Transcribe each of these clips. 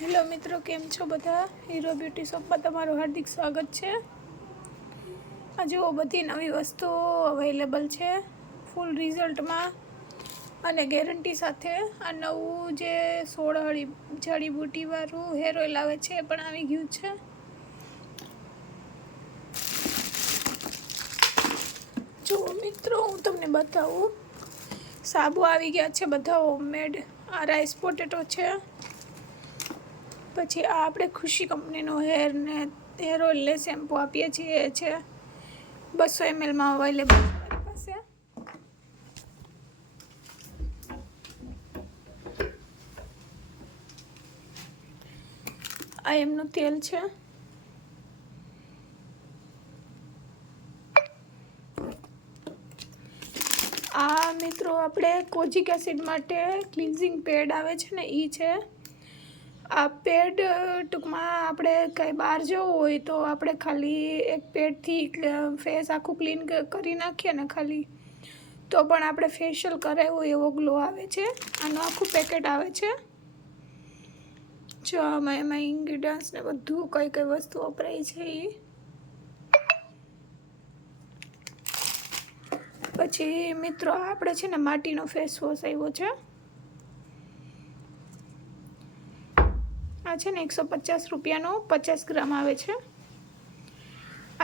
Hello મિત્રો, કેમ છો બધા? હીરો બ્યુટી શોપમાં તમારું હાર્દિક સ્વાગત છે. આ જુઓ, બધી નવી વસ્તુઓ અવેલેબલ છે ફૂલ રિઝલ્ટમાં અને ગેરંટી સાથે. આ નવું જે 16 જડીબુટીવાળું હેર ઓઇલ આવે છે એ પણ આવી ગયું છે. જુઓ મિત્રો, હું તમને બતાવું. સાબુ આવી ગયા છે બધા હોમમેડ. આ રાઈસ પોટેટો છે. પછી આ આપણે ખુશી કંપનીનો હેર ઓઇલ ને શેમ્પૂ આપીએ છીએ એ છે 200 mlમાં અવેલેબલ છે મારી પાસે. આ એમનું તેલ છે. આ મિત્રો આપણે કોજિક એસિડ માટે ક્લિન્ઝિંગ પેડ આવે છે ને એ છે. આ પેડ ટૂંકમાં આપણે કંઈ બહાર જવું હોય તો આપણે ખાલી એક પેડથી ફેસ આખું ક્લીન કરી નાખીએ ને ખાલી, તો પણ આપણે ફેશિયલ કરાવ્યું એવો ગ્લો આવે છે. આનું આખું પેકેટ આવે છે. જો આમાં એમાં ઇન્ગ્રીડિયન્ટ્સ ને બધું કઈ કઈ વસ્તુ વપરાય છે એ. પછી મિત્રો આપણે છે ને માટીનો ફેસ વોશ આવ્યો છે. આ છે ને 150 રૂપિયાનો 50 ગ્રામ આવે છે.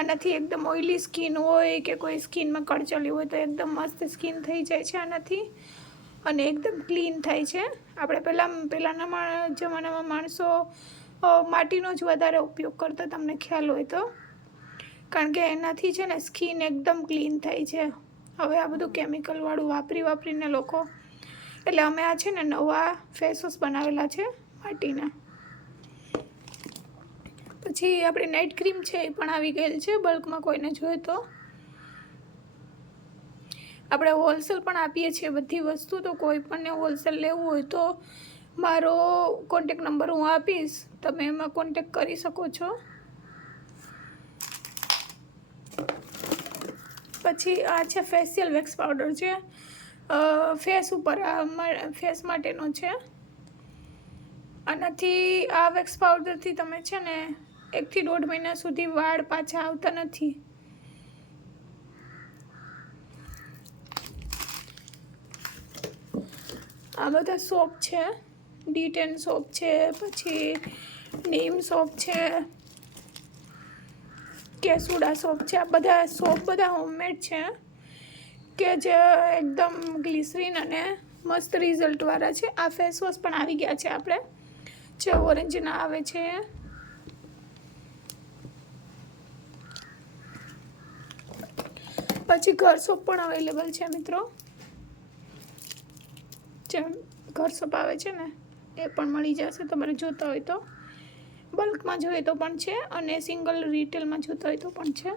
આનાથી એકદમ ઓઇલી સ્કિન હોય કે કોઈ સ્કિનમાં કળચલી હોય તો એકદમ મસ્ત સ્કિન થઈ જાય છે આનાથી, અને એકદમ ક્લીન થાય છે. આપણે પહેલાંના જમાનામાં માણસો માટીનો જ વધારે ઉપયોગ કરતા, તમને ખ્યાલ હોય તો, કારણ કે એનાથી છે ને સ્કિન એકદમ ક્લીન થાય છે. હવે આ બધું કેમિકલવાળું વાપરીને લોકો, એટલે અમે આ છે ને નવા ફેસ વોશ બનાવેલા છે માટીના. પછી આપણી નાઇટ ક્રીમ છે એ પણ આવી ગયેલ છે બલ્કમાં, કોઈને જોઈએ તો. આપણે હોલસેલ પણ આપીએ છીએ બધી વસ્તુ, તો કોઈ પણને હોલસેલ લેવું હોય તો મારો કોન્ટેક નંબર હું આપીશ, તમે એમાં કોન્ટેક કરી શકો છો. પછી આ છે ફેશિયલ વેક્સ પાવડર છે, ફેસ ઉપર ફેસ માટેનો છે. આનાથી આ વેક્સ પાવડરથી તમે છે ને 1 થી 1.5 મહિના સુધી વાળ પાછા આવતા નથી. આ બધા સોપ છે, D10 સોપ છે, પછી નીમ સોપ છે, કેસુડા સોપ છે. આ બધા સોપ બધા હોમમેડ છે કે જે એકદમ ગ્લિસરીન અને મસ્ત રિઝલ્ટવાળા છે. આ ફેસ વોશ પણ આવી ગયા છે આપણે, જે ઓરેન્જના આવે છે. પછી ઘર સોપ પણ અવેલેબલ છે મિત્રો. જેમ ઘર સોપ આવે છે ને એ પણ મળી જશે તમારે જોતા હોય તો. બલ્કમાં જોઈએ તો પણ છે અને સિંગલ રિટેલમાં જોતા હોય તો પણ છે.